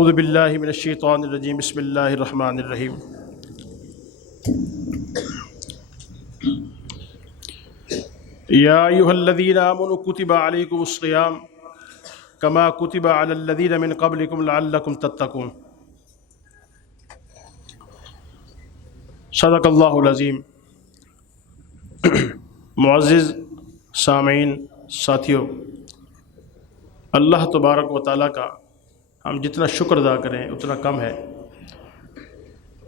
اعوذ باللہ من الشیطان الرجیم بسم اللہ الرحمن الرحیم یا ایھا الذین آمنوا کتب علیکم الصیام کما کتب علی الذین من قبلکم لعلکم تتقون۔ صدق اللہ العظیم۔ معزز سامعین، ساتھیوں، اللہ تبارک و تعالیٰ کا ہم جتنا شکر ادا کریں اتنا کم ہے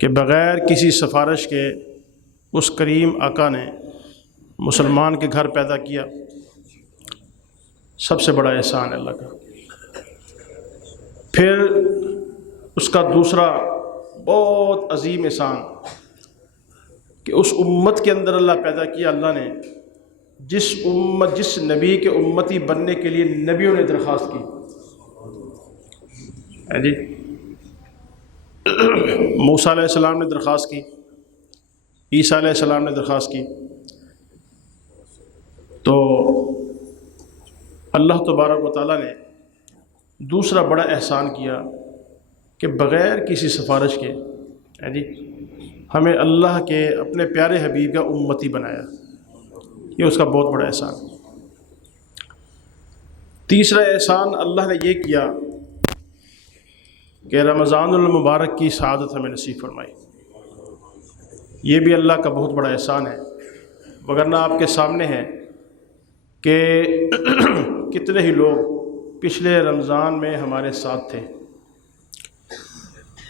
کہ بغیر کسی سفارش کے اس کریم آقا نے مسلمان کے گھر پیدا کیا۔ سب سے بڑا احسان ہے اللہ کا۔ پھر اس کا دوسرا بہت عظیم احسان کہ اس امت کے اندر اللہ پیدا کیا۔ اللہ نے جس نبی کے امتی بننے کے لیے نبیوں نے درخواست کی، جی موسیٰ علیہ السلام نے درخواست کی، عیسیٰ علیہ السلام نے درخواست کی، تو اللہ تبارک و تعالیٰ نے دوسرا بڑا احسان کیا کہ بغیر کسی سفارش کے جی ہمیں اللہ کے اپنے پیارے حبیب کا امتی بنایا۔ یہ اس کا بہت بڑا احسان۔ تیسرا احسان اللہ نے یہ کیا کہ رمضان المبارک کی سعادت ہمیں نصیب فرمائی۔ یہ بھی اللہ کا بہت بڑا احسان ہے، وگرنہ آپ کے سامنے ہے کہ کتنے ہی لوگ پچھلے رمضان میں ہمارے ساتھ تھے۔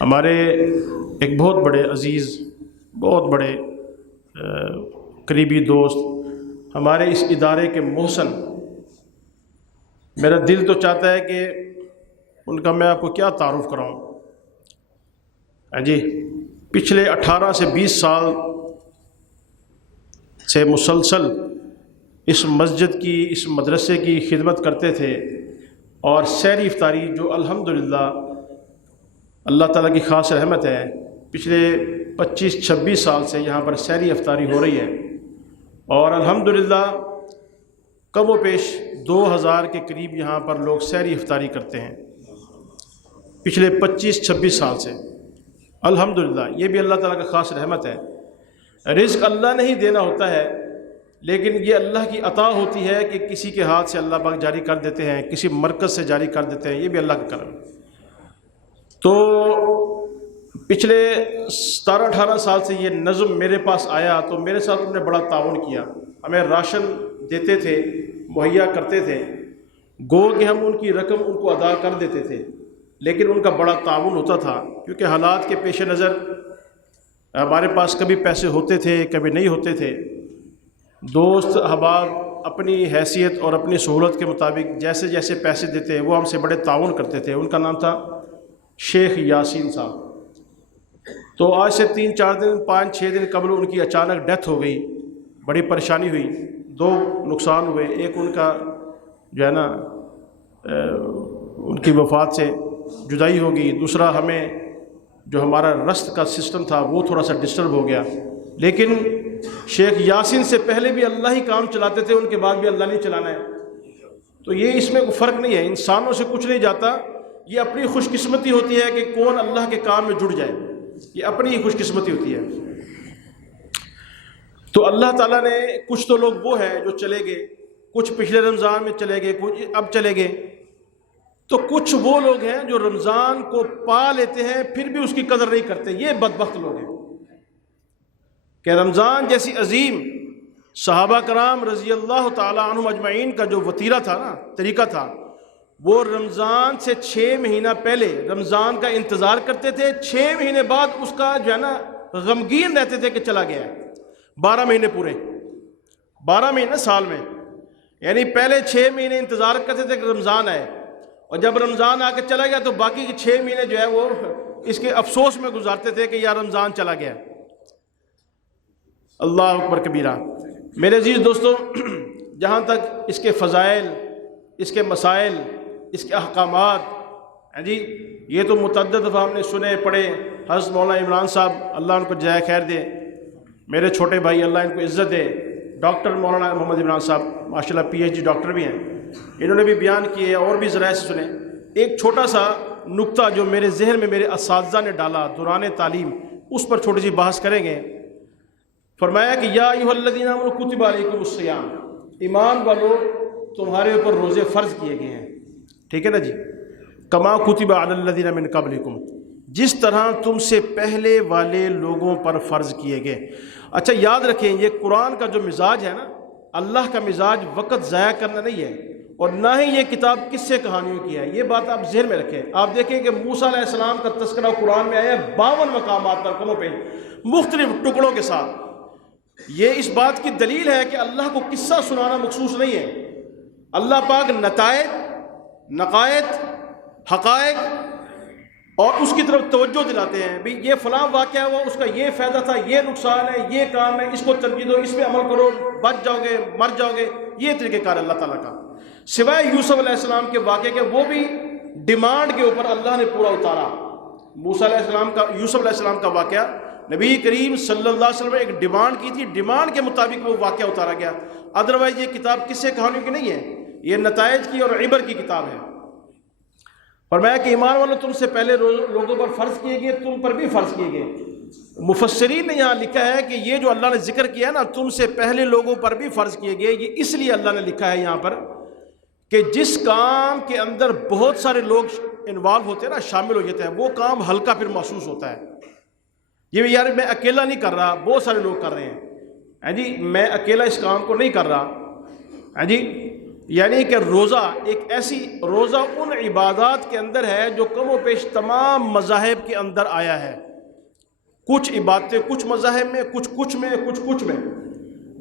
ہمارے ایک بہت بڑے عزیز، بہت بڑے قریبی دوست، ہمارے اس ادارے کے محسن، میرا دل تو چاہتا ہے کہ ان کا میں آپ کو کیا تعارف کراؤں۔ جی پچھلے 18 سے 20 سال سے مسلسل اس مسجد کی، اس مدرسے کی خدمت کرتے تھے، اور سحری افطاری جو الحمدللہ اللہ تعالیٰ کی خاص رحمت ہے، پچھلے 25-26 سال سے یہاں پر سحری افطاری ہو رہی ہے، اور الحمدللہ کم و بیش 2000 کے قریب یہاں پر لوگ سحری افطاری کرتے ہیں پچھلے 25-26 سال سے، الحمدللہ۔ یہ بھی اللہ تعالیٰ کا خاص رحمت ہے۔ رزق اللہ نے ہی دینا ہوتا ہے، لیکن یہ اللہ کی عطا ہوتی ہے کہ کسی کے ہاتھ سے اللہ پاک جاری کر دیتے ہیں، کسی مرکز سے جاری کر دیتے ہیں، یہ بھی اللہ کا کرم ہے۔ تو پچھلے 17-18 سال سے یہ نظم میرے پاس آیا، تو میرے ساتھ انہوں نے بڑا تعاون کیا، ہمیں راشن دیتے تھے، مہیا کرتے تھے، گو کہ ہم ان کی رقم ان کو ادا کر دیتے تھے، لیکن ان کا بڑا تعاون ہوتا تھا، کیونکہ حالات کے پیش نظر ہمارے پاس کبھی پیسے ہوتے تھے، کبھی نہیں ہوتے تھے۔ دوست احباب اپنی حیثیت اور اپنی سہولت کے مطابق جیسے جیسے پیسے دیتے وہ ہم سے بڑے تعاون کرتے تھے۔ ان کا نام تھا شیخ یاسین صاحب۔ تو آج سے 3-4 دن 5-6 دن قبل ان کی اچانک ڈیتھ ہو گئی، بڑی پریشانی ہوئی، 2 نقصان ہوئے۔ ایک ان کا جو ہے نا ان کی وفات سے جدائی ہو گئی، دوسرا ہمیں جو ہمارا رست کا سسٹم تھا وہ تھوڑا سا ڈسٹرب ہو گیا۔ لیکن شیخ یاسین سے پہلے بھی اللہ ہی کام چلاتے تھے، ان کے بعد بھی اللہ نے چلانا ہے۔ تو یہ اس میں کوئی فرق نہیں ہے، انسانوں سے کچھ نہیں جاتا۔ یہ اپنی خوش قسمتی ہوتی ہے کہ کون اللہ کے کام میں جڑ جائے، یہ اپنی ہی خوش قسمتی ہوتی ہے۔ تو اللہ تعالیٰ نے کچھ تو لوگ وہ ہیں جو چلے گئے، کچھ پچھلے رمضان میں چلے گئے، کچھ اب چلے گئے، تو کچھ وہ لوگ ہیں جو رمضان کو پا لیتے ہیں پھر بھی اس کی قدر نہیں کرتے۔ یہ بدبخت لوگ ہیں کہ رمضان جیسی عظیم، صحابہ کرام رضی اللہ تعالیٰ عنہم اجمعین کا جو وتیرہ تھا نا، طریقہ تھا، وہ رمضان سے 6 مہینہ پہلے رمضان کا انتظار کرتے تھے، 6 مہینے بعد اس کا جو ہے نا غمگین رہتے تھے کہ چلا گیا ہے۔ 12 مہینے پورے، 12 مہینے سال میں، یعنی پہلے 6 مہینے انتظار کرتے تھے کہ رمضان آئے، اور جب رمضان آ کے چلا گیا تو باقی کے 6 مہینے جو ہے وہ اس کے افسوس میں گزارتے تھے کہ یار رمضان چلا گیا۔ اللہ اکبر کبیرہ۔ میرے عزیز دوستو، جہاں تک اس کے فضائل، اس کے مسائل، اس کے احکامات جی یہ تو متعدد دفعہ ہم نے سنے پڑھے۔ حضرت مولانا عمران صاحب اللہ ان کو جزائے خیر دے، میرے چھوٹے بھائی اللہ ان کو عزت دے، ڈاکٹر مولانا محمد عمران صاحب ماشاءاللہ PhD ڈاکٹر بھی ہیں، انہوں نے بھی بیان کیے اور بھی ذرائع سے سنے۔ ایک چھوٹا سا نقطہ جو میرے ذہن میں میرے اساتذہ نے ڈالا دوران تعلیم، اس پر چھوٹی سی بحث کریں گے۔ فرمایا کہ یا ایھا الذین آمنوا کتب علیکم الصیام، ایمان والو تمہارے اوپر روزے فرض کیے گئے ہیں، ٹھیک ہے نا جی، کما کتب علی الذین من قبلکم، جس طرح تم سے پہلے والے لوگوں پر فرض کیے گئے۔ اچھا یاد رکھیں، یہ قرآن کا جو مزاج ہے نا، اللہ کا مزاج وقت ضائع کرنا نہیں ہے، اور نہ ہی یہ کتاب قصے کہانیوں کی ہے، یہ بات آپ ذہن میں رکھیں۔ آپ دیکھیں کہ موسیٰ علیہ السلام کا تذکرہ قرآن میں آیا ہے 52 مقامات پر، کموں پہ مختلف ٹکڑوں کے ساتھ۔ یہ اس بات کی دلیل ہے کہ اللہ کو قصہ سنانا مخصوص نہیں ہے، اللہ پاک نتائج، نقائط، حقائق اور اس کی طرف توجہ دلاتے ہیں، بھی یہ فلاں واقعہ ہوا، اس کا یہ فائدہ تھا، یہ نقصان ہے، یہ کام ہے، اس کو ترجیح دو، اس پہ عمل کرو، بچ جاؤ گے، مر جاؤ گے، یہ طریقہ کار اللہ تعالیٰ کا۔ سوائے یوسف علیہ السلام کے واقعے کے، وہ بھی ڈیمانڈ کے اوپر اللہ نے پورا اتارا۔ موسیٰ علیہ السلام کا، یوسف علیہ السلام کا واقعہ، نبی کریم صلی اللہ علیہ وسلم نے ایک ڈیمانڈ کی تھی، ڈیمانڈ کے مطابق وہ واقعہ اتارا گیا۔ ادروائز یہ کتاب قصے کہانیوں کی نہیں ہے، یہ نتائج کی اور عبر کی کتاب ہے۔ فرمایا کہ ایمان والو تم سے پہلے لوگوں پر فرض کیے گئے، تم پر بھی فرض کیے گئے۔ مفسرین نے یہاں لکھا ہے کہ یہ جو اللہ نے ذکر کیا ہے نا، تم سے پہلے لوگوں پر بھی فرض کیے گئے، یہ اس لیے اللہ نے لکھا ہے یہاں پر کہ جس کام کے اندر بہت سارے لوگ انوالو ہوتے ہیں نا، شامل ہو جاتے ہیں، وہ کام ہلکا پھر محسوس ہوتا ہے۔ یہ یار میں اکیلا نہیں کر رہا، بہت سارے لوگ کر رہے ہیں، ہاں جی، میں اکیلا اس کام کو نہیں کر رہا، ہاں جی۔ یعنی کہ روزہ ایک ایسی، روزہ ان عبادات کے اندر ہے جو کم و بیش تمام مذاہب کے اندر آیا ہے۔ کچھ عبادتیں کچھ مذاہب میں، کچھ میں، کچھ میں،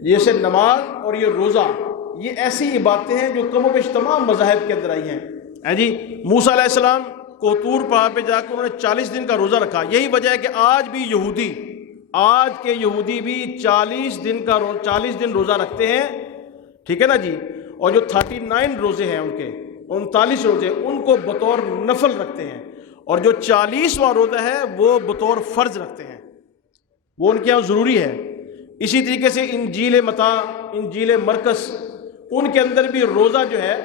جیسے نماز اور یہ روزہ، یہ ایسی عبادتیں ہیں جو کم و بیش تمام مذاہب کے اندر آئی ہیں، ہاں جی۔ موسیٰ علیہ السلام کو طور پہاڑ پہ جا کے انہوں نے 40 دن کا روزہ رکھا۔ یہی وجہ ہے کہ آج بھی یہودی، آج کے یہودی بھی 40 دن روزہ رکھتے ہیں، ٹھیک ہے نا جی۔ اور جو 39 روزے ہیں ان کے، 39 روزے ان کو بطور نفل رکھتے ہیں، اور جو 40واں روزہ ہے وہ بطور فرض رکھتے ہیں، وہ ان کے یہاں ضروری ہے۔ اسی طریقے سے انجیل متی، انجیل مرکز، ان کے اندر بھی روزہ جو ہے،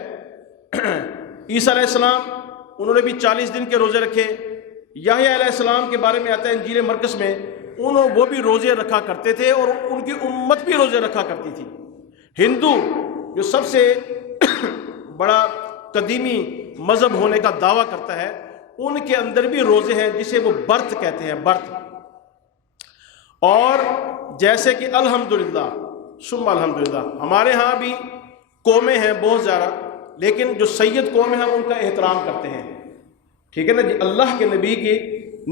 عیسیٰ علیہ السلام انہوں نے بھی 40 دن کے روزے رکھے۔ یحییٰ علیہ السلام کے بارے میں آتا ہے انجیل مرکز میں، وہ بھی روزے رکھا کرتے تھے، اور ان کی امت بھی روزے رکھا کرتی تھی۔ ہندو جو سب سے بڑا قدیمی مذہب ہونے کا دعویٰ کرتا ہے، ان کے اندر بھی روزے ہیں جسے وہ برت کہتے ہیں، برت۔ اور جیسے کہ الحمدللہ ثم الحمدللہ، ہمارے ہاں بھی قومیں ہیں بہت زیادہ، لیکن جو سید قومیں ہیں ان کا احترام کرتے ہیں، ٹھیک ہے نا جی، اللہ کے نبی کی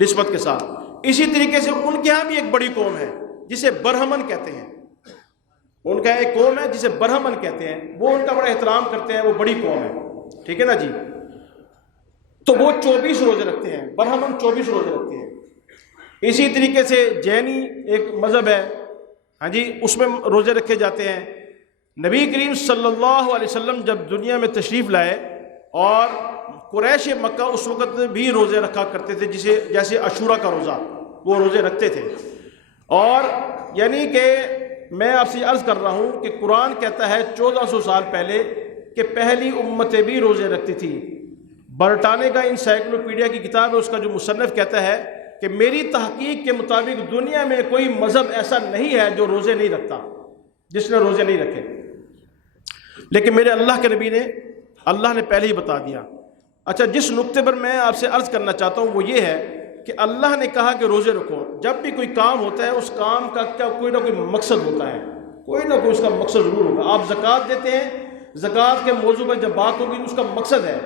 نسبت کے ساتھ۔ اسی طریقے سے ان کے ہاں بھی ایک بڑی قوم ہے جسے برہمن کہتے ہیں، ان کا ایک قوم ہے جسے برہمن کہتے ہیں، وہ ان کا بڑا احترام کرتے ہیں، وہ بڑی قوم ہے، ٹھیک ہے نا جی۔ تو وہ 24 روزے رکھتے ہیں، برہمن 24 روزے رکھتے ہیں۔ اسی طریقے سے جینی ایک مذہب ہے، ہاں جی، اس میں روزے رکھے جاتے ہیں۔ نبی کریم صلی اللہ علیہ وسلم جب دنیا میں تشریف لائے، اور قریش مکہ اس وقت بھی روزے رکھا کرتے تھے، جیسے عاشورہ کا روزہ وہ روزے رکھتے تھے۔ اور یعنی کہ میں آپ سے عرض کر رہا ہوں کہ قرآن کہتا ہے 1400 سال پہلے کہ پہلی امتیں بھی روزے رکھتی تھی۔ برٹانے کا انسائکلوپیڈیا کی کتاب ہے، اس کا جو مصنف کہتا ہے کہ میری تحقیق کے مطابق دنیا میں کوئی مذہب ایسا نہیں ہے جو روزے نہیں رکھتا، جس نے روزے نہیں رکھے، لیکن میرے اللہ کے نبی نے، اللہ نے پہلے ہی بتا دیا۔ اچھا، جس نقطے پر میں آپ سے عرض کرنا چاہتا ہوں وہ یہ ہے کہ اللہ نے کہا کہ روزے رکھو۔ جب بھی کوئی کام ہوتا ہے اس کام کا کوئی نہ کوئی مقصد ہوتا ہے، کوئی نہ کوئی اس کا مقصد ضرور ہوگا۔ آپ زکوٰۃ دیتے ہیں، زکوٰۃ کے موضوع پر جب بات ہوگی اس کا مقصد ہے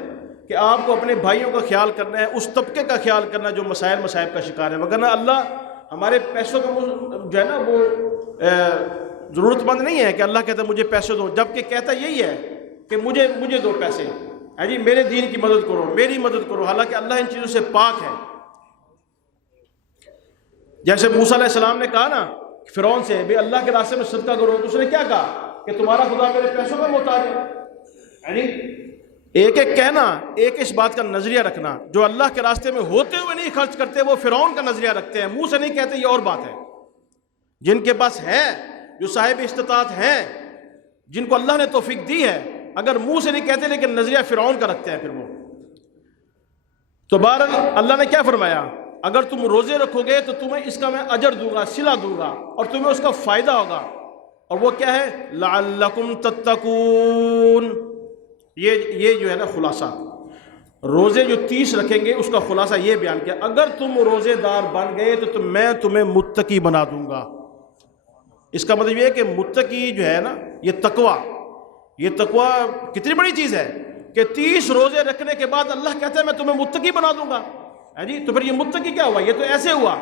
کہ آپ کو اپنے بھائیوں کا خیال کرنا ہے، اس طبقے کا خیال کرنا جو مسائل مصائب کا شکار ہے، وگرنہ اللہ ہمارے پیسوں کا جو ہے نا وہ ضرورت مند نہیں ہے کہ اللہ کہتا ہے مجھے پیسے دو، جبکہ کہتا یہی ہے کہ مجھے دو پیسے، ہے جی، میرے دین کی مدد کرو، میری مدد کرو، حالانکہ اللہ ان چیزوں سے پاک ہے۔ جیسے موسیٰ علیہ السلام نے کہا نا فرعون سے بھی اللہ کے راستے میں صدقہ کرو، تو اس نے کیا کہا کہ تمہارا خدا میرے پیسوں کا محتاج ہے، یعنی ایک ایک کہنا، ایک اس بات کا نظریہ رکھنا، جو اللہ کے راستے میں ہوتے ہوئے نہیں خرچ کرتے وہ فرعون کا نظریہ رکھتے ہیں، منہ سے نہیں کہتے، یہ اور بات ہے۔ جن کے پاس ہے، جو صاحب استطاعت ہیں، جن کو اللہ نے توفیق دی ہے، اگر منہ سے نہیں کہتے لیکن نظریہ فرعون کا رکھتے ہیں، پھر وہ تو بہرحال اللہ نے کیا فرمایا، اگر تم روزے رکھو گے تو تمہیں اس کا میں اجر دوں گا، صلہ دوں گا، اور تمہیں اس کا فائدہ ہوگا، اور وہ کیا ہے، لعلکم تتقون۔ یہ جو ہے نا خلاصہ، روزے جو 30 رکھیں گے اس کا خلاصہ یہ بیان کیا، اگر تم روزے دار بن گئے تو میں تمہیں متقی بنا دوں گا۔ اس کا مطلب یہ ہے کہ متقی جو ہے نا، یہ تقوی کتنی بڑی چیز ہے کہ 30 روزے رکھنے کے بعد اللہ کہتا ہے میں تمہیں متقی بنا دوں گا۔ جی تو پھر یہ متقی کیا ہوا؟ یہ تو ایسے ہوا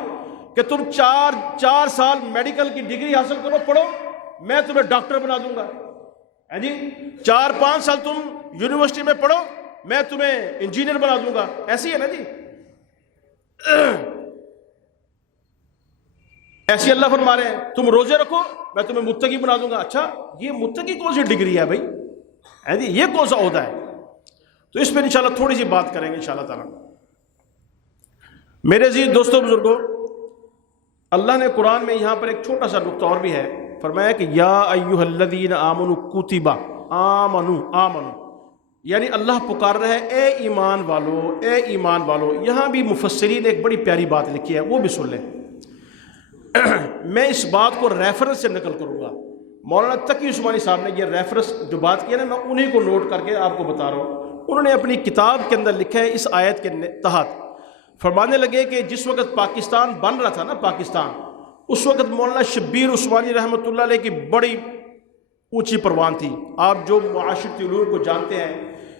کہ تم چار سال میڈیکل کی ڈگری حاصل کرو، پڑھو، میں تمہیں ڈاکٹر بنا دوں گا۔ جی 4-5 سال تم یونیورسٹی میں پڑھو، میں تمہیں انجینئر بنا دوں گا۔ ایسی ہے نا جی، ایسی اللہ فرما رہے ہیں، تم روزے رکھو میں تمہیں متقی بنا دوں گا۔ اچھا یہ متقی کون سی ڈگری ہے بھائی؟ جی یہ کون سا عہدہ ہے؟ تو اس پہ انشاءاللہ تھوڑی سی بات کریں گے انشاءاللہ تعالی۔ میرے عزیز دوستوں بزرگوں، اللہ نے قرآن میں یہاں پر ایک چھوٹا سا نقطہ اور بھی ہے، فرمایا کہ یا ایھا الذین آمنوا کتب، آمنو یعنی اللہ پکار رہا ہے اے ایمان والو، اے ایمان والو۔ یہاں بھی مفسرین نے ایک بڑی پیاری بات لکھی ہے، وہ بھی سن لیں۔ میں اس بات کو ریفرنس سے نقل کروں گا، مولانا تقی عثمانی صاحب نے یہ ریفرنس جو بات کی ہے نا، میں انہیں کو نوٹ کر کے آپ کو بتا رہا ہوں۔ انہوں نے اپنی کتاب کے اندر لکھا ہے اس آیت کے تحت، فرمانے لگے کہ جس وقت پاکستان بن رہا تھا نا، پاکستان، اس وقت مولانا شبیر عثمانی رحمۃ اللہ علیہ کی بڑی اونچی پروان تھی۔ آپ جو معاشرتی علوم کو جانتے ہیں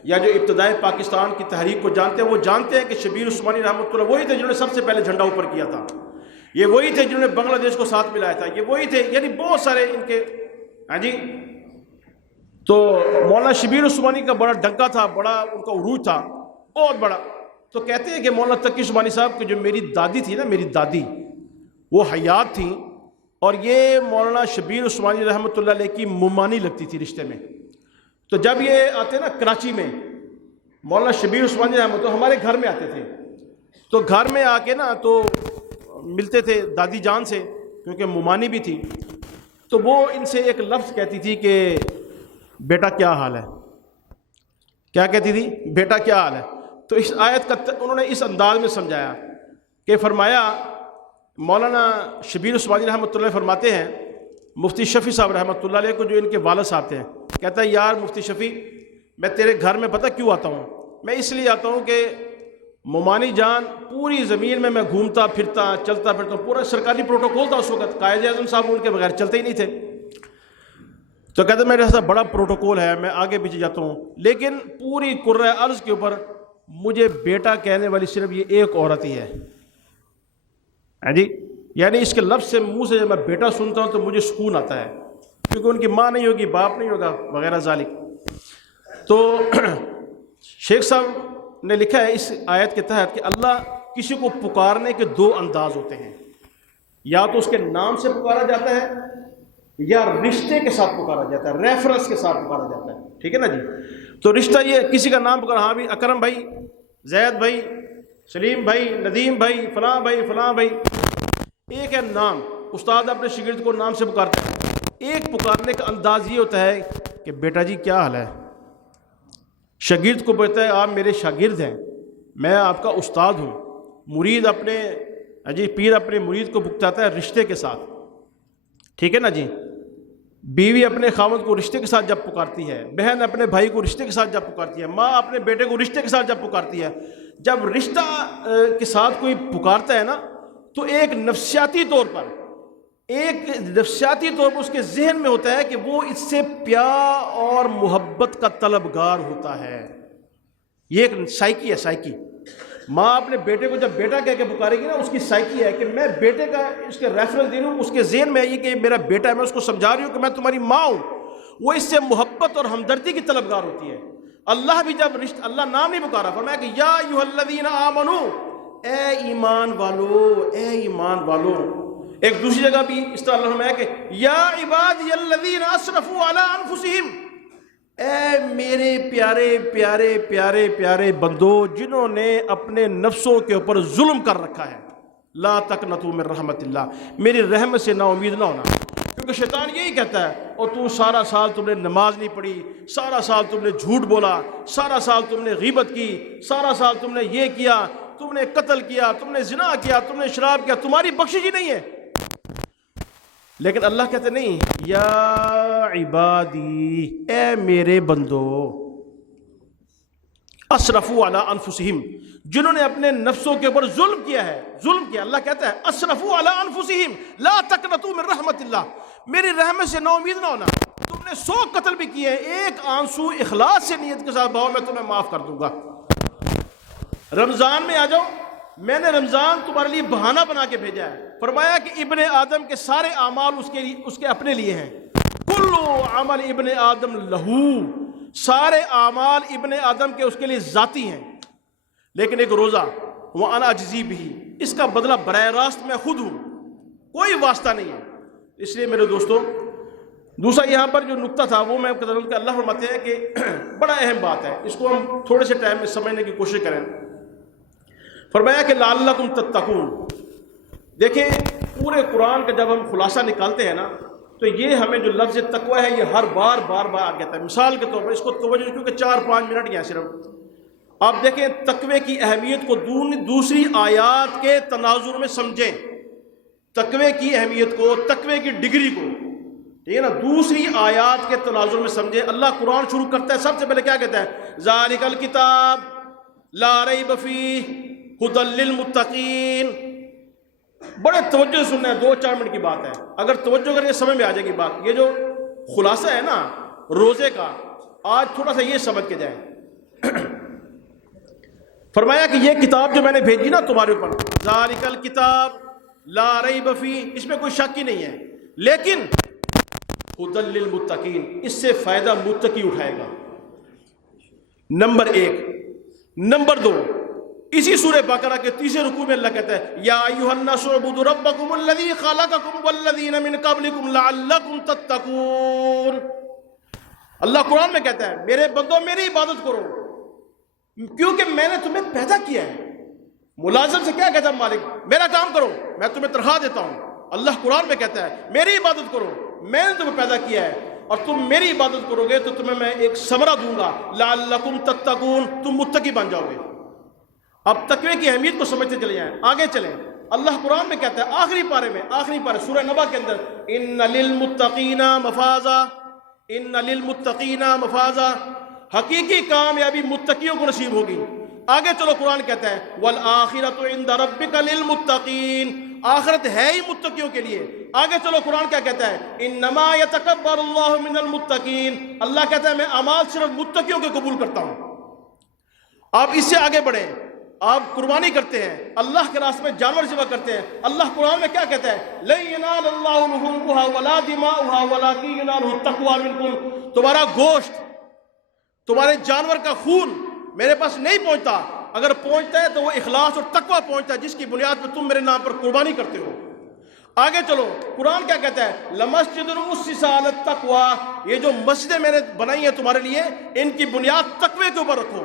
یا جو ابتدائی پاکستان کی تحریک کو جانتے ہیں، وہ جانتے ہیں کہ شبیر عثمانی رحمۃ اللہ وہی تھے جنہوں نے سب سے پہلے جھنڈا اوپر کیا تھا، یہ وہی تھے جنہوں نے بنگلہ دیش کو ساتھ ملایا تھا، یہ وہی تھے، یعنی بہت سارے ان کے جی۔ تو مولانا شبیر عثمانی کا بڑا ڈنکا تھا، بڑا ان کا عروج تھا، بہت بڑا۔ تو کہتے ہیں کہ مولانا تقی عثمانی صاحب کی جو میری دادی تھی نا، میری دادی وہ حیات تھیں، اور یہ مولانا شبیر عثمانی رحمۃ اللہ علیہ کی ممانی لگتی تھی رشتے میں۔ تو جب یہ آتے نا کراچی میں، مولانا شبیر عثمانی رحمۃ اللہ ہمارے گھر میں آتے تھے، تو گھر میں آ کے نا تو ملتے تھے دادی جان سے، کیونکہ ممانی بھی تھی، تو وہ ان سے ایک لفظ کہتی تھی کہ بیٹا کیا حال ہے؟ کیا کہتی تھی؟ بیٹا کیا حال ہے؟ تو اس آیت کا انہوں نے اس انداز میں سمجھایا کہ فرمایا، مولانا شبیر عثمانی رحمۃ اللہ فرماتے ہیں مفتی شفیع صاحب رحمۃ اللہ علیہ کو، جو ان کے والد صاحب تھے، کہتا ہے یار مفتی شفیع، میں تیرے گھر میں پتہ کیوں آتا ہوں؟ میں اس لیے آتا ہوں کہ ممانی جان پوری زمین میں گھومتا پھرتا چلتا پھرتا، پورا سرکاری پروٹوکول تھا اس وقت، قائد اعظم صاحب ان کے بغیر چلتے ہی نہیں تھے۔ تو کہتے ہیں میرے ایسا بڑا پروٹوکول ہے، میں آگے پیچھے جاتا ہوں، لیکن پوری کرۂ ارض کے اوپر مجھے بیٹا کہنے والی صرف یہ ایک عورت ہی ہے۔ جی یعنی اس کے لفظ سے، منہ سے جب میں بیٹا سنتا ہوں تو مجھے سکون آتا ہے، کیونکہ ان کی ماں نہیں ہوگی، باپ نہیں ہوگا، وغیرہ ذالک۔ تو شیخ صاحب نے لکھا ہے اس آیت کے تحت کہ اللہ کسی کو پکارنے کے 2 انداز ہوتے ہیں، یا تو اس کے نام سے پکارا جاتا ہے، یا رشتے کے ساتھ پکارا جاتا ہے، ریفرنس کے ساتھ پکارا جاتا ہے، ٹھیک ہے نا جی۔ تو رشتہ یہ کسی کا نام پکارا، ہاں بھی اکرم بھائی، زید بھائی، سلیم بھائی، ندیم بھائی، فلاں بھائی، فلاں بھائی، ایک ہے نام۔ استاد اپنے شاگرد کو نام سے پکارتا ہے۔ ایک پکارنے کا انداز یہ ہوتا ہے کہ بیٹا جی کیا حال ہے؟ شاگرد کو کہتا ہے آپ میرے شاگرد ہیں، میں آپ کا استاد ہوں۔ مرید اپنے پیر اپنے مرید کو پکارتا ہے رشتے کے ساتھ، ٹھیک ہے نا جی۔ بیوی اپنے خاوند کو رشتے کے ساتھ جب پکارتی ہے، بہن اپنے بھائی کو رشتے کے ساتھ جب پکارتی ہے، ماں اپنے بیٹے کو رشتے کے ساتھ جب پکارتی ہے، جب رشتہ کے ساتھ کوئی پکارتا ہے نا، تو ایک نفسیاتی طور پر اس کے ذہن میں ہوتا ہے کہ وہ اس سے پیار اور محبت کا طلبگار ہوتا ہے۔ یہ ایک سائیکی ہے، سائیکی۔ ماں اپنے بیٹے کو جب بیٹا کہہ کے پکارے گی نا، اس کی سائیکی ہے کہ میں بیٹے کا اس کے ریفرنس دے رہی ہوں، اس کے ذہن میں یہ کہ میرا بیٹا ہے، میں اس کو سمجھا رہی ہوں کہ میں تمہاری ماں ہوں، وہ اس سے محبت اور ہمدردی کی طلبگار ہوتی ہے۔ اللہ بھی جب اللہ نام نہیں پکارا، فرمایا کہ یا ایھا الذین آمنو، اے ایمان والو، اے ایمان والو۔ ایک دوسری جگہ بھی اس طرح اللہ فرمایا کہ یا عبادی الذین اسرفوا علی انفسہم، اے میرے پیارے پیارے پیارے پیارے بندو جنہوں نے اپنے نفسوں کے اوپر ظلم کر رکھا ہے، لا تقنطوا من رحمت اللہ، میری رحمت سے نا امید نہ ہونا، کیونکہ شیطان یہی کہتا ہے اور تو سارا سال تم نے نماز نہیں پڑھی، سارا سال تم نے جھوٹ بولا، سارا سال تم نے غیبت کی، سارا سال تم نے یہ کیا، تم نے قتل کیا، تم نے زنا کیا، تم نے شراب کیا، تمہاری بخشش ہی نہیں ہے۔ لیکن اللہ کہتے نہیں، یا عبادی، اے میرے بندو، اسرفوا علی انفسہم، جنہوں نے اپنے نفسوں کے اوپر ظلم کیا ہے، ظلم کیا، اللہ کہتا ہے اسرفوا علی انفسہم لا تقنطوا من رحمت اللہ، میری رحمت سے نا امید نہ ہونا، تم نے 100 قتل بھی کیے ہیں، ایک آنسو اخلاص سے نیت کے ساتھ بہاؤ، میں تمہیں معاف کر دوں گا۔ رمضان میں آ جاؤ، میں نے رمضان تمہارے لیے بہانہ بنا کے بھیجا ہے، فرمایا کہ ابن آدم کے سارے اعمال اس کے اپنے لیے ہیں، کل عمل ابن آدم لہو، سارے اعمال ابن آدم کے اس کے لیے ذاتی ہیں، لیکن ایک روزہ وَأَنَا أَجْزِي بِهِ، اس کا بدلہ براہ راست میں خود ہوں، کوئی واسطہ نہیں ہے۔ اس لیے میرے دوستوں، دوسرا یہاں پر جو نقطہ تھا وہ میں بتا دوں کہ اللہ فرماتے ہیں کہ بڑا اہم بات ہے، اس کو ہم تھوڑے سے ٹائم میں سمجھنے کی کوشش کریں۔ فرمایا کہ لعلکم تتقون، دیکھیں پورے قرآن کا جب ہم خلاصہ نکالتے ہیں نا تو یہ ہمیں جو لفظ تقوی ہے یہ ہر بار آ جاتا ہے۔ مثال کے طور پر اس کو توجہ، کیونکہ 4-5 منٹ ہی ہیں صرف، آپ دیکھیں تقوی کی اہمیت کو دوسری آیات کے تناظر میں سمجھیں، تقوی کی اہمیت کو، تقوی کی ڈگری کو، ٹھیک ہے نا، دوسری آیات کے تناظر میں سمجھیں۔ اللہ قرآن شروع کرتا ہے سب سے پہلے کیا کہتا ہے؟ ذالک الکتاب لا ریب فیہ ھدی للمتقین۔ بڑے توجہ سے سننا ہے، 2-4 منٹ کی بات ہے، اگر توجہ کریں سمجھ میں آ جائے گی بات۔ یہ جو خلاصہ ہے نا روزے کا، آج تھوڑا سا یہ سمجھ کے جائیں۔ فرمایا کہ یہ کتاب جو میں نے بھیجی نا تمہارے اوپر، ذالک الکتاب لا ریب فیہ، اس میں کوئی شک ہی نہیں ہے، لیکن ھدی للمتقین، اس سے فائدہ متقی اٹھائے گا، نمبر 1۔ نمبر 2، اسی سورہ بقرہ کے 3 رکوع میں اللہ کہتا ہے یا ایھا الناس اعبدوا ربکم الذی خلقکم والذین من قبلکم لعلکم تتقون۔ اللہ قرآن میں کہتا ہے میرے بندو میری عبادت کرو کیونکہ میں نے تمہیں پیدا کیا ہے۔ ملازم سے کیا کہتا ہے مالک؟ میرا کام کرو، میں تمہیں تنخواہ دیتا ہوں۔ اللہ قرآن میں کہتا ہے میری عبادت کرو، میں نے تمہیں پیدا کیا ہے، اور تم میری عبادت کرو گے تو تمہیں میں ایک ثمرہ دوں گا، لعلکم تتقون، تم متقی بن جاؤ گے۔ اب تقوی کی اہمیت کو سمجھتے چلے جائیں، آگے چلیں۔ اللہ قرآن میں کہتا ہے آخری پارے سورہ نبا کے اندر، ان للمتقین مفازا، ان للمتقین مفازا، حقیقی کامیابی متقیوں کو نصیب ہوگی۔ آگے چلو، قرآن کہتا ہے والآخرۃ عند ربک للمتقین، آخرت ہے ہی متقیوں کے لیے۔ آگے چلو، قرآن کیا کہتا ہے؟ انما یتقبل اللہ من المتقین، اللہ کہتا ہے میں اعمال صرف متقیوں کے قبول کرتا ہوں۔ آپ اس سے آگے بڑھیں، آپ قربانی کرتے ہیں، اللہ کے راستے میں جانور ذبح کرتے ہیں، اللہ قرآن میں کیا کہتا ہے؟ لن ینال اللہ لحومها ولا دماؤها ولکن ینالہ التقوی منکم، تمہارا گوشت، تمہارے جانور کا خون میرے پاس نہیں پہنچتا، اگر پہنچتا ہے تو وہ اخلاص اور تقوی پہنچتا ہے جس کی بنیاد پر تم میرے نام پر قربانی کرتے ہو۔ آگے چلو، قرآن کیا کہتا ہے؟ لمسجد اسس علی التقوی، یہ جو مسجدیں میں نے بنائی ہیں تمہارے لیے، ان کی بنیاد تقوی کے اوپر رکھو۔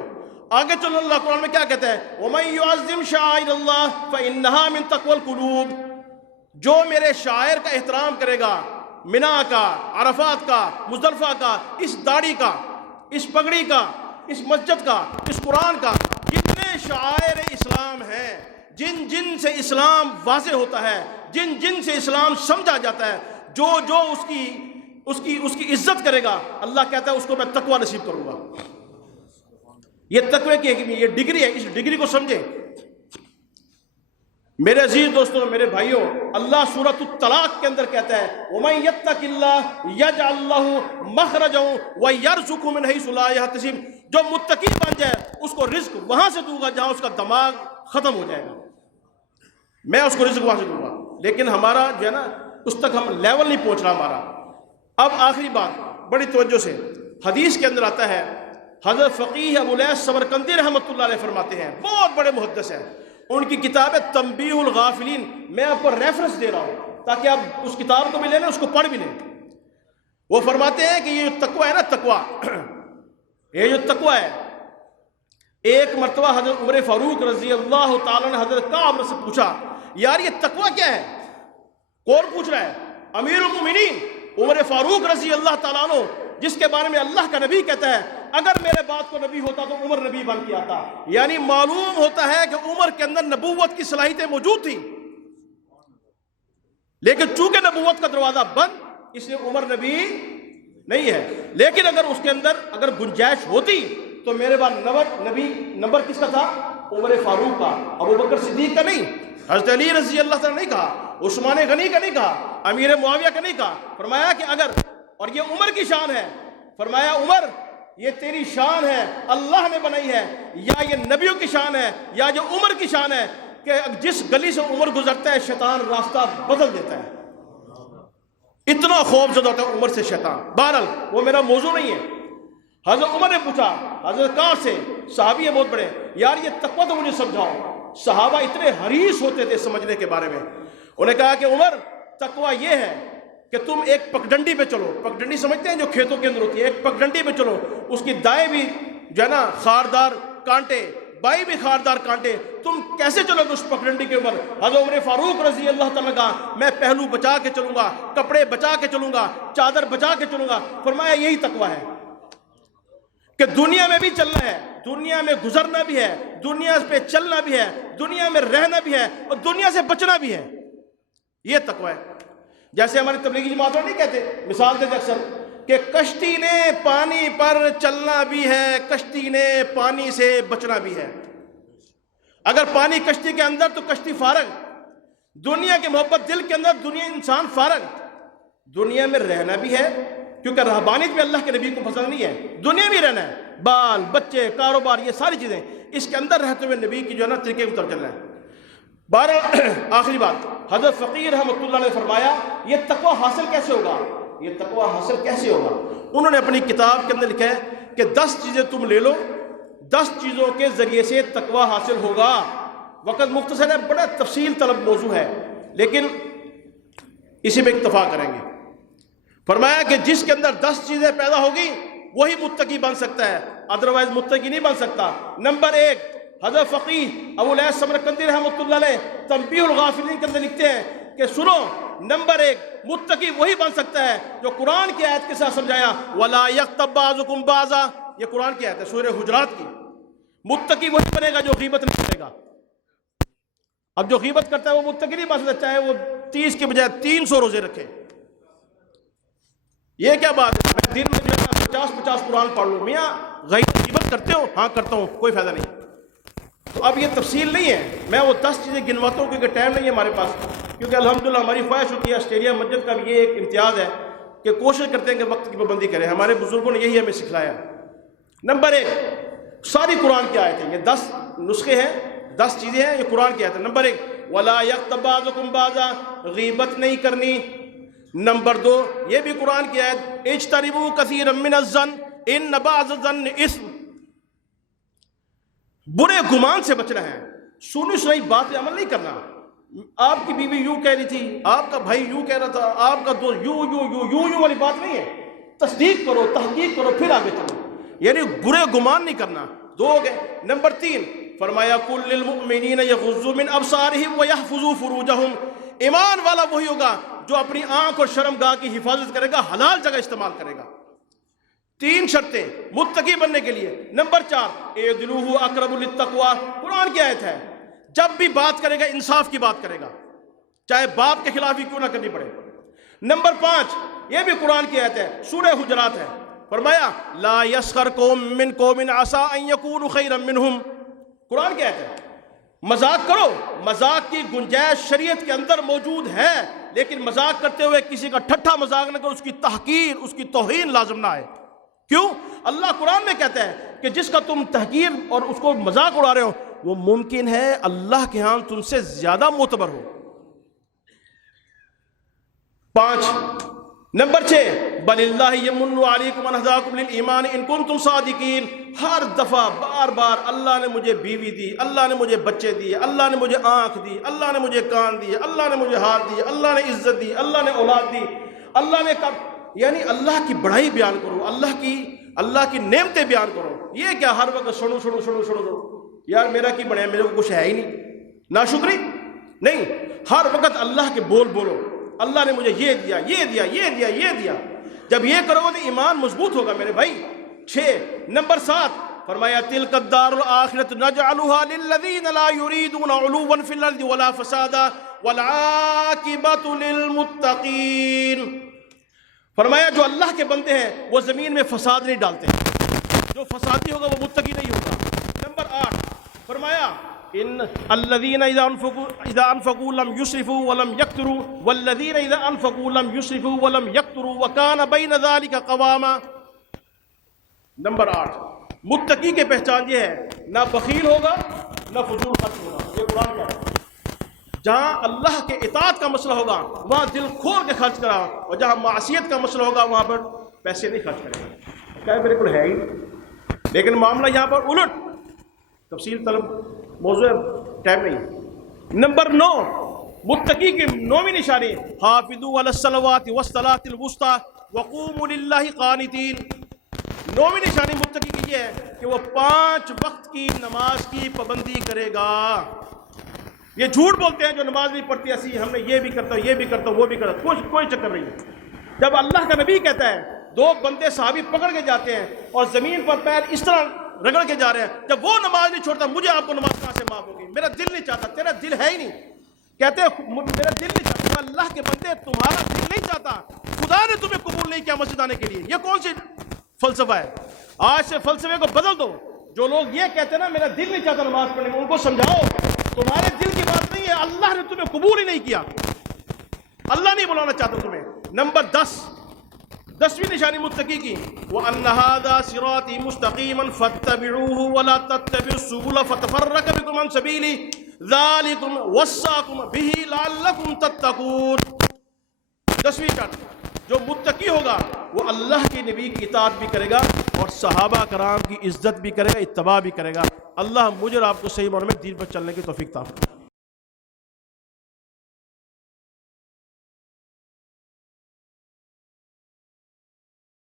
آگے چلو، اللہ قرآن میں کیا کہتا ہے؟ وَمَن يُعَظِّمْ شَعَائِرَ اللَّهِ فَإِنَّهَا مِن تَقْوَى الْقُلُوبِ، جو میرے شاعر کا احترام کرے گا، منا کا، عرفات کا، مزدلفہ کا، اس داڑھی کا، اس پگڑی کا، اس مسجد کا، اس قرآن کا، جتنے شعائر اسلام ہیں، جن جن سے اسلام واضح ہوتا ہے، جن جن سے اسلام سمجھا جاتا ہے، جو جو اس کی عزت کرے گا، اللہ کہتا ہے اس کو میں تقوی نصیب کروں گا۔ یہ تقوی کی یہ ڈگری ہے، اس ڈگری کو سمجھیں۔ میرے عزیز دوستوں، میرے بھائیوں، اللہ سورۃ الطلاق کے اندر کہتا ہے وَمَن يَتَّقِ اللَّهَ يَجْعَل لَّهُ مَخْرَجًا وَيَرْزُقْهُ مِنْ حَيْثُ لَا يَحْتَسِبُ، جو متقی بن جائے اس کو رزق وہاں سے دوں گا جہاں اس کا دماغ ختم ہو جائے گا، میں اس کو رزق وہاں سے دوں گا۔ لیکن ہمارا جو ہے نا اس تک ہم لیول نہیں پہنچ رہا ہمارا۔ اب آخری بات بڑی توجہ سے، حدیث کے اندر آتا ہے، حضرت فقیہ ابو الیاس سمرقندی رحمۃ اللہ علیہ فرماتے ہیں، بہت بڑے محدث ہیں، ان کی کتاب ہے تنبیہ الغافلین، میں آپ کو ریفرنس دے رہا ہوں تاکہ آپ اس کتاب کو بھی لیں، اس کو پڑھ بھی لیں۔ وہ فرماتے ہیں کہ یہ جو تقوی ہے نا، تقوی، یہ جو تقوی ہے، ایک مرتبہ حضرت عمر فاروق رضی اللہ تعالیٰ نے حضرت کعب سے پوچھا یار یہ تقوی کیا ہے؟ کون پوچھ رہا ہے؟ امیر المومنین عمر فاروق رضی اللہ تعالیٰ عنہ، جس کے بارے میں اللہ کا نبی کہتا ہے اگر میرے بعد کو نبی ہوتا تو عمر نبی بن کے آتا، یعنی معلوم ہوتا ہے کہ عمر کے اندر نبوت کی صلاحیتیں موجود تھیں، لیکن چونکہ نبوت کا دروازہ بند اس لیے عمر نبی نہیں ہے۔ لیکن اگر اس کے اندر گنجائش ہوتی تو میرے بعد نمبر کس کا تھا؟ عمر فاروق کا، ابو بکر صدیق کا نہیں، حضرت علی رضی اللہ تعالیٰ نے نہیں کہا، عثمان غنی کا نہیں کہا، امیر معاویہ کا نہیں کہا۔ فرمایا کہ اگر، اور یہ عمر کی شان ہے، فرمایا عمر یہ تیری شان ہے اللہ نے بنائی ہے، یا یہ نبیوں کی شان ہے، یا جو عمر کی شان ہے کہ جس گلی سے عمر گزرتا ہے شیطان راستہ بدل دیتا ہے، اتنا خوف زدہ ہوتا ہے عمر سے شیطان۔ بہرحال وہ میرا موضوع نہیں ہے۔ حضرت عمر نے پوچھا حضرت کہاں سے، صحابی ہے بہت بڑے، یار یہ تقویٰ تو مجھے سمجھاؤ۔ صحابہ اتنے حریص ہوتے تھے سمجھنے کے بارے میں۔ انہوں نے کہا کہ عمر تقویٰ یہ ہے کہ تم ایک پگڈنڈی پہ چلو، پگڈنڈی سمجھتے ہیں جو کھیتوں کے اندر ہوتی ہے، ایک پگڈنڈی پہ چلو، اس کی دائیں بھی جو ہے نا خاردار کانٹے، بائیں بھی خاردار کانٹے، تم کیسے چلو گے اس پگڈنڈی کے اوپر؟ حضرت عمر فاروق رضی اللہ تعالیٰ کا، میں پہلو بچا کے چلوں گا، کپڑے بچا کے چلوں گا، چادر بچا کے چلوں گا۔ فرمایا یہی تقویٰ ہے کہ دنیا میں بھی چلنا ہے، دنیا میں گزرنا بھی ہے، دنیا پہ چلنا بھی ہے، دنیا میں رہنا بھی ہے، اور دنیا سے بچنا بھی ہے، یہ تقویٰ ہے۔ جیسے ہماری تبلیغی جماعت نہیں کہتے، مثال دیتے اکثر کہ کشتی نے پانی پر چلنا بھی ہے، کشتی نے پانی سے بچنا بھی ہے۔ اگر پانی کشتی کے اندر تو کشتی فارغ، دنیا کی محبت دل کے اندر، دنیا انسان فارغ، دنیا میں رہنا بھی ہے کیونکہ رہبانیت میں اللہ کے نبی کو پسند نہیں ہے، دنیا میں رہنا ہے، بال بچے کاروبار یہ ساری چیزیں اس کے اندر رہتے ہوئے نبی کی جو ہے نا طریقے اتر چل رہا ہے۔ آخری بات، حضرت فقیر رحمۃ اللہ نے فرمایا یہ تقویٰ حاصل کیسے ہوگا، یہ تقویٰ حاصل کیسے ہوگا؟ انہوں نے اپنی کتاب کے اندر لکھا ہے کہ 10 چیزیں تم لے لو، 10 چیزوں کے ذریعے سے تقویٰ حاصل ہوگا۔ وقت مختصر ہے، بڑا تفصیل طلب موضوع ہے، لیکن اسی میں اکتفا کریں گے۔ فرمایا کہ جس کے اندر 10 چیزیں پیدا ہوگی وہی متقی بن سکتا ہے، ادروائز متقی نہیں بن سکتا۔ نمبر 1، حضرت فقیہ ابو الیاس سمرقندی رحمۃ اللہ علیہ تنبیہ الغافلین کے اندر لکھتے ہیں کہ سنو، نمبر 1 متقی وہی بن سکتا ہے جو قرآن کی آیت کے ساتھ سمجھایا، وَلَا يَغْتَبْ بَعْضُكُمْ بَعْضًا، یہ قرآن کی آیت ہے سورہ حجرات کی۔ متقی وہی بنے گا جو غیبت نہیں کرے گا۔ اب جو غیبت کرتا ہے وہ متقی نہیں بن سکتا، چاہے وہ 30 کے بجائے 300 روزے رکھے۔ یہ کیا بات ہے، میں دن میں جو ہے 50 قرآن پڑھ لوں، میاں غیبت کرتے ہو؟ ہاں کرتا ہوں، کوئی فائدہ نہیں۔ تو اب یہ تفصیل نہیں ہے، میں وہ 10 چیزیں گنواتا ہوں کیونکہ ٹائم نہیں ہے ہمارے پاس، کیونکہ الحمدللہ ہماری خواہش ہوتی ہے، آسٹریلیا مسجد کا بھی یہ ایک امتیاز ہے کہ کوشش کرتے ہیں کہ وقت کی پابندی کریں، ہمارے بزرگوں نے یہی ہمیں سکھلایا۔ نمبر 1 ساری قرآن کی آیتیں، یہ 10 نسخے ہیں، 10 چیزیں ہیں، یہ قرآن کی آیت ہے۔ نمبر 1 وَلَا يَغْتَبْ بَعْضُكُمْ بَعْضًا، غیبت نہیں کرنی۔ نمبر 2 یہ بھی قرآن کی آیت، اجتنبوا کثیرا من الظن ان بعض الظن اثم، برے گمان سے بچنا ہے، سنی سنائی بات پہ عمل نہیں کرنا۔ آپ کی بیوی یوں کہہ رہی تھی، آپ کا بھائی یوں کہہ رہا تھا، آپ کا دوست یوں والی بات نہیں ہے، تصدیق کرو، تحقیق کرو، پھر آگے چلو، یعنی برے گمان نہیں کرنا۔ 2 ہو گئے۔ نمبر 3 فرمایا قُل لِّلْمُؤْمِنِينَ يَغُضُّوا مِنْ أَبْصَارِهِمْ وَيَحْفَظُوا فُرُوجَهُمْ، ایمان والا وہی ہوگا جو اپنی آنکھ اور شرمگاہ کی حفاظت کرے گا، حلال جگہ استعمال کرے گا۔ 3 شرطیں متقی بننے کے لیے۔ نمبر 4 اعدلوا اقرب للتقوی، قرآن کی آیت ہے، جب بھی بات کرے گا انصاف کی بات کرے گا، چاہے باپ کے خلاف ہی کیوں نہ کرنی پڑے۔ نمبر 5 یہ بھی قرآن کی آیت ہے، سورہ حجرات ہے، فرمایا لا یسخر قوم من قوم عسى ان يكونوا خيرا منهم، قرآن کی آیت ہے۔ مذاق کرو، مذاق کی گنجائش شریعت کے اندر موجود ہے، لیکن مذاق کرتے ہوئے کسی کا ٹھٹھا مذاق نہ کرو، اس کی تحقیر، اس کی توہین لازم نہ آئے۔ کیوں؟ اللہ قرآن میں کہتا ہے کہ جس کا تم تحقیر اور اس کو مذاق اڑا رہے ہو وہ ممکن ہے اللہ کے ہاں تم سے زیادہ معتبر ہو۔ 5 نمبر 6 بل اللہ یمن علیکم ان ہداکم للایمان ان کنتم صادقین، ہر دفعہ بار بار اللہ نے مجھے بیوی دی، اللہ نے مجھے بچے دیے، اللہ نے مجھے آنکھ دی، اللہ نے مجھے کان دیے، اللہ نے مجھے ہاتھ دیے، اللہ نے عزت دی، اللہ نے اولاد دی، اللہ نے یعنی اللہ کی بڑائی بیان کرو، اللہ کی نعمتیں بیان کرو۔ یہ کیا ہر وقت سنو یار میرا کی بڑھیا، میرے کو کچھ ہے ہی نہیں، ناشکری نہیں، ہر وقت اللہ کے بول بولو، اللہ نے مجھے یہ دیا، یہ دیا، یہ دیا، یہ دیا۔ جب یہ کرو گے تو ایمان مضبوط ہوگا میرے بھائی۔ 6 نمبر 7 فرمایا تلک الدار الآخرۃ نجعلها للذین لا یریدون علوا فی الارض ولا فسادا والعاقبۃ للمتقین۔ فرمایا جو اللہ کے بندے ہیں وہ زمین میں فساد نہیں ڈالتے، جو فسادی ہوگا وہ متقی نہیں ہوگا۔ نمبر 8 فرمایا ان الذین اذا انفقوا لم یسرفوا ولم یقتروا والذین اذا انفقوا لم یسرفوا ولم یقتروا وکان بین ذلک قواما۔ نمبر 8 متقی کے پہچان یہ ہے، نہ بخیل ہوگا نہ فضول خرچ ہوگا۔ یہ قرآن کا ہے۔ جہاں اللہ کے اطاعت کا مسئلہ ہوگا وہاں دل کھول کے خرچ کرا، اور جہاں معصیت کا مسئلہ ہوگا وہاں پر پیسے نہیں خرچ کرے گا۔ کیا بالکل ہے ہی، لیکن معاملہ یہاں پر الٹ، تفصیل طلب موضوع ٹائم نہیں۔ نمبر 9 متقی کی 9ویں نشانی حافظوا علی الصلوات والصلاۃ الوسطی وقوموا للہ قانتین۔ 9ویں نشانی متقی کی یہ ہے کہ وہ 5 وقت کی نماز کی پابندی کرے گا۔ یہ جھوٹ بولتے ہیں جو نماز نہیں پڑھتی، ایسی ہم نے یہ بھی کرتا یہ بھی کرتا وہ بھی کرتا، کوئی چکر نہیں ہے۔ جب اللہ کا نبی کہتا ہے 2 بندے صحابی پکڑ کے جاتے ہیں اور زمین پر پیر اس طرح رگڑ کے جا رہے ہیں، جب وہ نماز نہیں چھوڑتا مجھے آپ کو نماز کہاں سے معاف ہوگی؟ میرا دل نہیں چاہتا، تیرا دل ہے ہی نہیں۔ کہتے ہیں میرا دل نہیں چاہتا، اللہ کے بندے تمہارا دل نہیں چاہتا، خدا نے تمہیں قبول نہیں کیا مسجد آنے کے لیے۔ یہ کون سی فلسفہ ہے؟ آج سے فلسفے کو بدل دو۔ جو لوگ یہ کہتے ہیں نا میرا دل نہیں چاہتا نماز پڑھنے میں، ان کو سمجھاؤ تمہارے دل کی بات نہیں ہے، اللہ نے تمہیں قبول ہی نہیں کیا، اللہ نہیں بلانا چاہتا تمہیں۔ نمبر 10ویں نشانی متقی کی وَأَنَّ هَذَا صِرَاطِي مُسْتَقِيمًا فَاتَّبِعُوهُ وَلَا تَتَّبِعُوا السُّبُلَ فَتَفَرَّقَ بِكُمْ عَنْ سَبِيلِهِ ذَلِكُمْ وَصَّاكُمْ بِهِ لَعَلَّكُمْ تَتَّقُونَ۔ 10ویں شرط، جو متقی ہوگا وہ اللہ کے نبی کی اطاعت بھی کرے گا اور صحابہ کرام کی عزت بھی کرے گا، اتباع بھی کرے گا۔ اللہ مجھے اور آپ کو صحیح معنوں میں دین پر چلنے کی توفیق عطا فرمائے۔